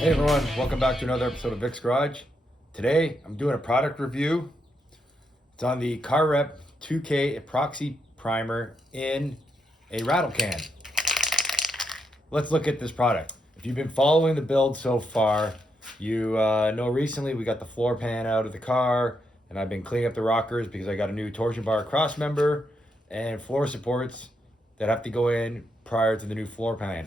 Hey everyone, welcome back to another episode of Vic's Garage. Today I'm doing a product review. It's on the Car Rep 2K epoxy primer in a rattle can. Let's look at this product. If you've been following the build so far, you know recently we got the floor pan out of the car and I've been cleaning up the rockers because I got a new torsion bar cross member and floor supports that have to go in prior to the new floor pan.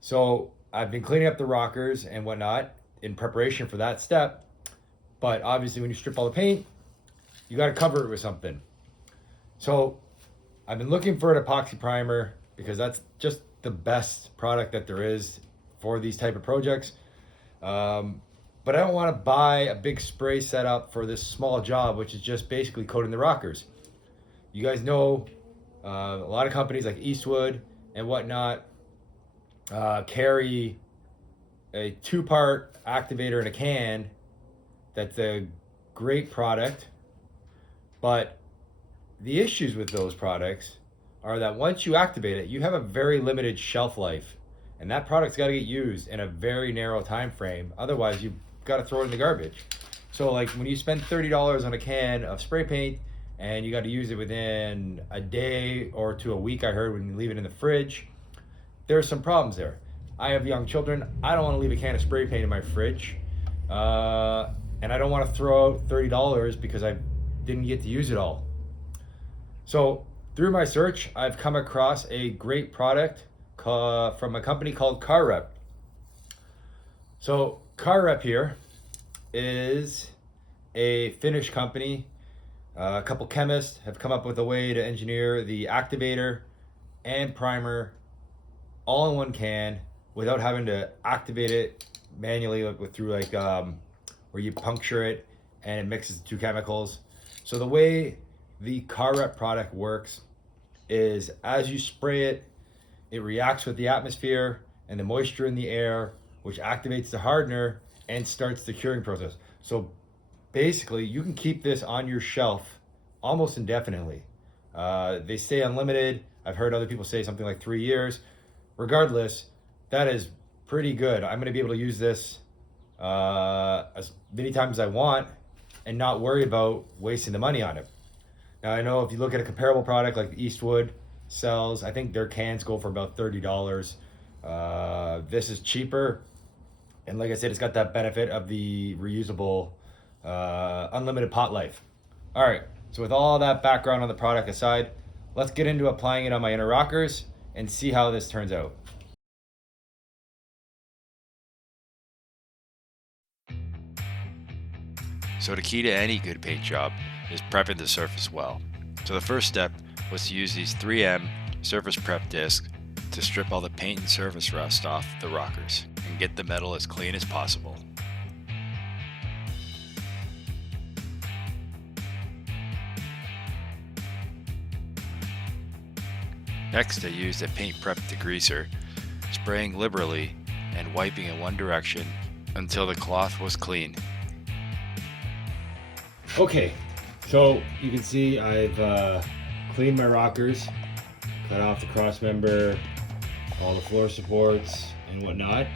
So I've been cleaning up the rockers and whatnot in preparation for that step. But obviously when you strip all the paint, you got to cover it with something. So I've been looking for an epoxy primer because that's just the best product that there is for these type of projects. But I don't want to buy a big spray setup for this small job, which is just basically coating the rockers. You guys know a lot of companies like Eastwood and whatnot carry a 2-part activator in a can. That's a great product, but the issues with those products are that once you activate it, you have a very limited shelf life, and that product's got to get used in a very narrow time frame. Otherwise, you've got to throw it in the garbage. So like when you spend $30 on a can of spray paint and you got to use it within a day or to a week, I heard, when you leave it in the fridge, there's some problems there. I have young children. I don't want to leave a can of spray paint in my fridge. And I don't want to throw out $30 because I didn't get to use it all. So through my search, I've come across a great product from a company called Car Rep. So Car Rep here is a Finnish company. A couple chemists have come up with a way to engineer the activator and primer all in one can without having to activate it manually through where you puncture it and it mixes the two chemicals. So the way the Car Rep product works is as you spray it, it reacts with the atmosphere and the moisture in the air, which activates the hardener and starts the curing process. So basically you can keep this on your shelf almost indefinitely. They say unlimited. I've heard other people say something like 3 years. Regardless, that is pretty good. I'm going to be able to use this as many times as I want and not worry about wasting the money on it. Now, I know if you look at a comparable product like Eastwood sells, I think their cans go for about $30. This is cheaper. And like I said, it's got that benefit of the reusable unlimited pot life. All right, so with all that background on the product aside, let's get into applying it on my inner rockers and see how this turns out. So the key to any good paint job is prepping the surface well. So the first step was to use these 3M surface prep discs to strip all the paint and surface rust off the rockers and get the metal as clean as possible. Next, I used a paint prep degreaser, spraying liberally and wiping in one direction until the cloth was clean. Okay, so you can see I've cleaned my rockers, cut off the cross member, all the floor supports and whatnot,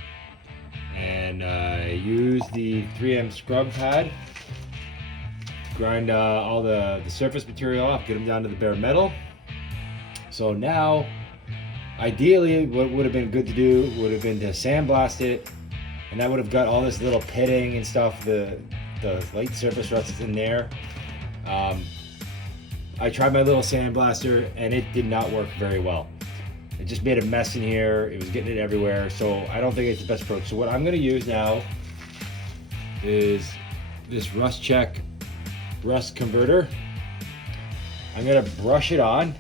and I used the 3M scrub pad to grind all the surface material off, get them down to the bare metal. So now, ideally, what would have been good to do would have been to sandblast it, and that would have got all this little pitting and stuff, the light surface rust is in there. I tried my little sandblaster and it did not work very well. It just made a mess in here. It was getting it everywhere, so I don't think it's the best approach. So what I'm going to use now is this Rust Check rust converter. I'm going to brush it on.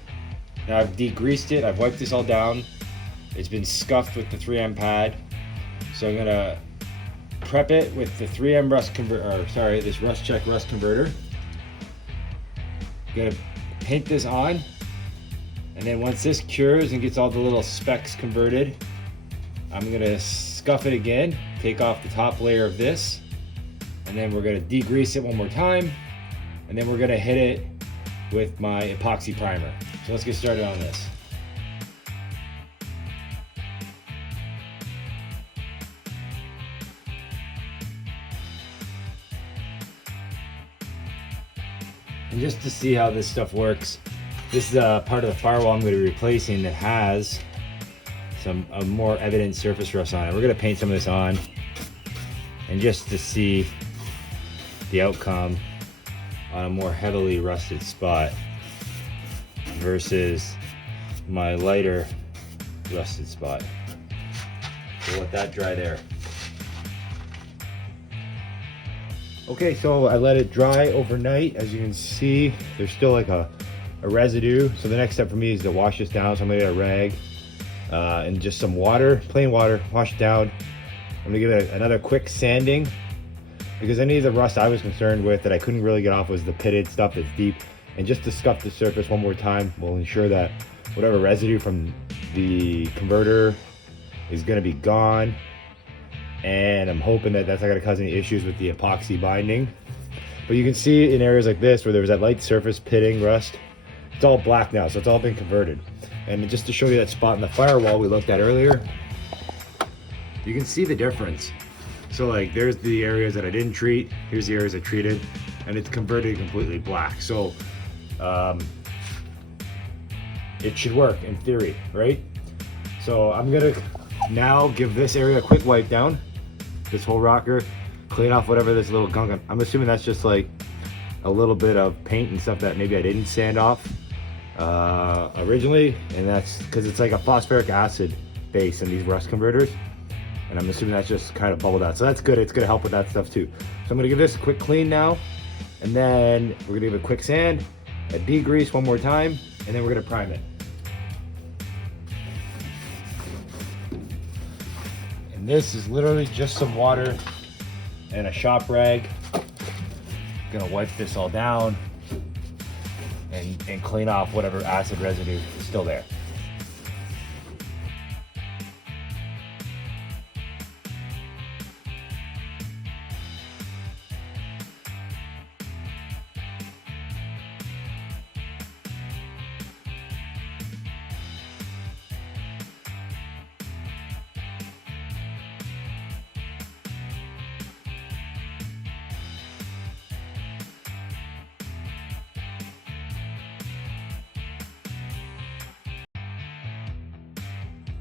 Now I've degreased it, I've wiped this all down. It's been scuffed with the 3M pad. So I'm gonna prep it with the 3M this Rust Check rust converter. I'm gonna paint this on. And then once this cures and gets all the little specks converted, I'm gonna scuff it again, take off the top layer of this, and then we're gonna degrease it one more time, and then we're gonna hit it with my epoxy primer. So let's get started on this. And just to see how this stuff works, this is part of the firewall I'm going to be replacing that has a more evident surface rust on it. We're going to paint some of this on, and just to see the outcome on a more heavily rusted spot versus my lighter rusted spot. We'll let that dry there. Okay, so I let it dry overnight. As you can see, there's still like a residue. So the next step for me is to wash this down. So I'm gonna get a rag and just some water, plain water, wash it down. I'm gonna give it another quick sanding, because any of the rust I was concerned with that I couldn't really get off was the pitted stuff that's deep. And just to scuff the surface one more time will ensure that whatever residue from the converter is gonna be gone. And I'm hoping that that's not gonna cause any issues with the epoxy binding. But you can see in areas like this where there was that light surface pitting rust, it's all black now, so it's all been converted. And just to show you that spot in the firewall we looked at earlier, you can see the difference. So like there's the areas that I didn't treat, here's the areas I treated, and it's converted completely black. So it should work in theory, right? So I'm gonna now give this area a quick wipe down, this whole rocker, clean off whatever this little gunk. I'm assuming that's just like a little bit of paint and stuff that maybe I didn't sand off originally, and that's because it's like a phosphoric acid base in these rust converters, and I'm assuming that's just kind of bubbled out. So that's good, it's gonna help with that stuff too. So I'm gonna give this a quick clean now, and then we're gonna give it a quick sand, a degrease one more time, and then we're gonna prime it. And this is literally just some water and a shop rag. Gonna wipe this all down and clean off whatever acid residue is still there.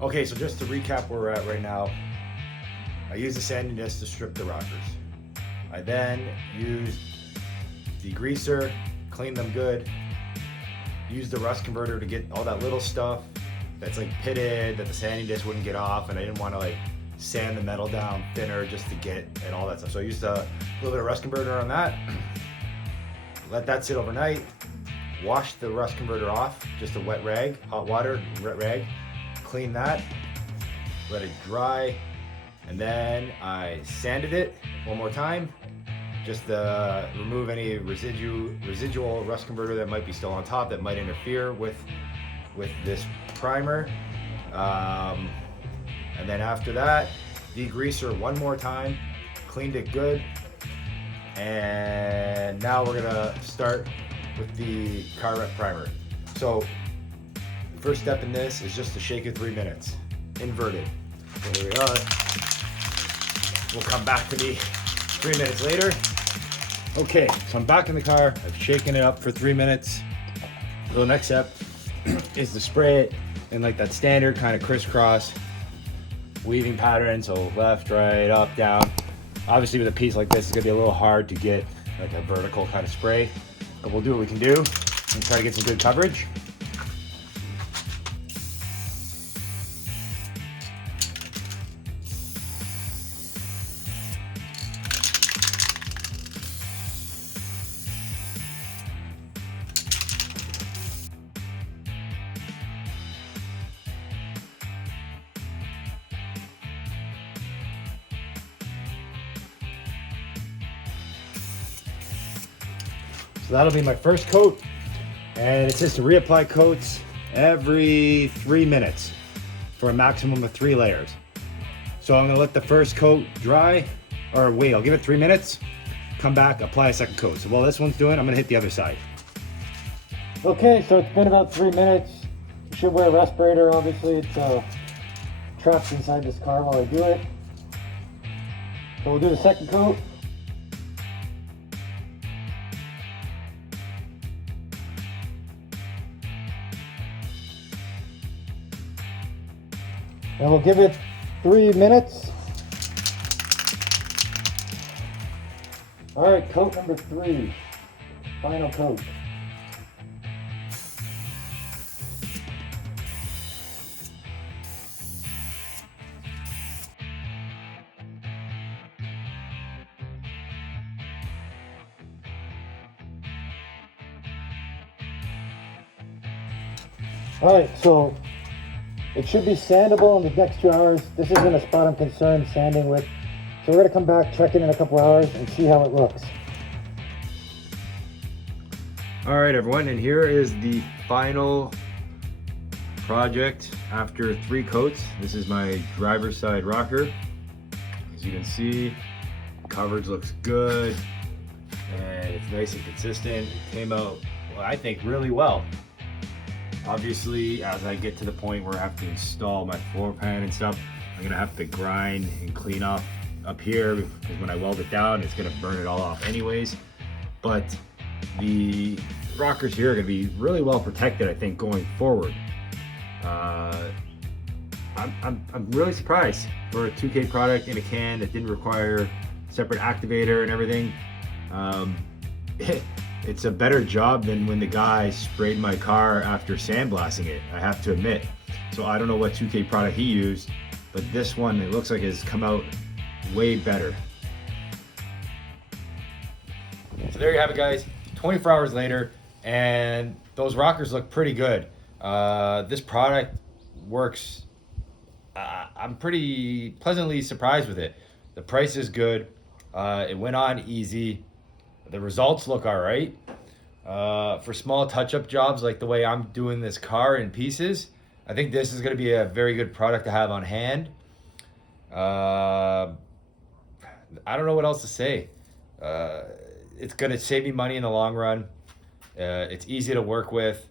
Okay, so just to recap where we're at right now, I used the sanding disc to strip the rockers. I then used the greaser, cleaned them good, used the rust converter to get all that little stuff that's like pitted that the sanding disc wouldn't get off, and I didn't want to like sand the metal down thinner just to get and all that stuff. So I used a little bit of rust converter on that, let that sit overnight, washed the rust converter off, just a wet rag, hot water, wet rag, clean that, let it dry, and then I sanded it one more time just to remove any residual rust converter that might be still on top that might interfere with this primer. And then after that, degreaser one more time, cleaned it good, and now we're gonna start with the car wrap primer. So first step in this is just to shake it 3 minutes, inverted. So here we are. We'll come back to me 3 minutes later. Okay, so I'm back in the car. I've shaken it up for 3 minutes. So the next step is to spray it in like that standard kind of crisscross weaving pattern. So left, right, up, down. Obviously with a piece like this, it's gonna be a little hard to get like a vertical kind of spray, but we'll do what we can do and try to get some good coverage. So that'll be my first coat, and it says to reapply coats every 3 minutes for a maximum of 3 layers. So I'm gonna let the first coat dry, or wait, I'll give it 3 minutes, come back, apply a second coat. So while this one's doing, I'm gonna hit the other side. Okay, so it's been about 3 minutes. You should wear a respirator, obviously. It's trapped inside this car while I do it. So we'll do the second coat. And we'll give it 3 minutes. All right, coat number 3, final coat. All right, so it should be sandable in the next 2 hours. This isn't a spot I'm concerned sanding with. So we're gonna come back, check it in a couple hours and see how it looks. All right, everyone, and here is the final project after 3 coats. This is my driver's side rocker. As you can see, coverage looks good and it's nice and consistent. It came out, well, I think, really well. Obviously, as I get to the point where I have to install my floor pan and stuff, I'm gonna have to grind and clean up here because when I weld it down, it's gonna burn it all off anyways. But the rockers here are gonna be really well protected, I think, going forward. I'm really surprised for a 2K product in a can that didn't require separate activator and everything. It's a better job than when the guy sprayed my car after sandblasting it, I have to admit. So I don't know what 2K product he used, but this one, it looks like has come out way better. So there you have it, guys. 24 hours later, and those rockers look pretty good. This product works. I'm pretty pleasantly surprised with it. The price is good. It went on easy. The results look all right. For small touch-up jobs like the way I'm doing this car in pieces, I think this is going to be a very good product to have on hand. I don't know what else to say. It's going to save me money in the long run. It's easy to work with,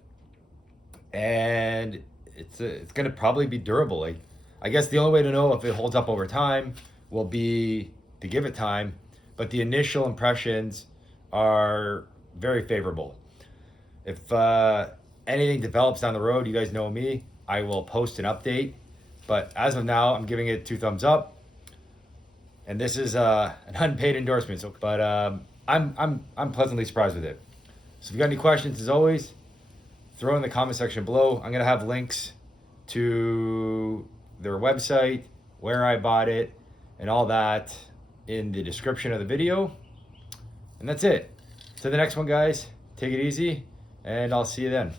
and it's going to probably be durable. Like, I guess the only way to know if it holds up over time will be to give it time, but the initial impressions are very favorable. If anything develops down the road, you guys know me, I will post an update. But as of now, I'm giving it 2 thumbs up. And this is an unpaid endorsement. So, but I'm pleasantly surprised with it. So if you got any questions, as always, throw in the comment section below. I'm gonna have links to their website, where I bought it, and all that in the description of the video. And that's it. To the next one, guys. Take it easy, and I'll see you then.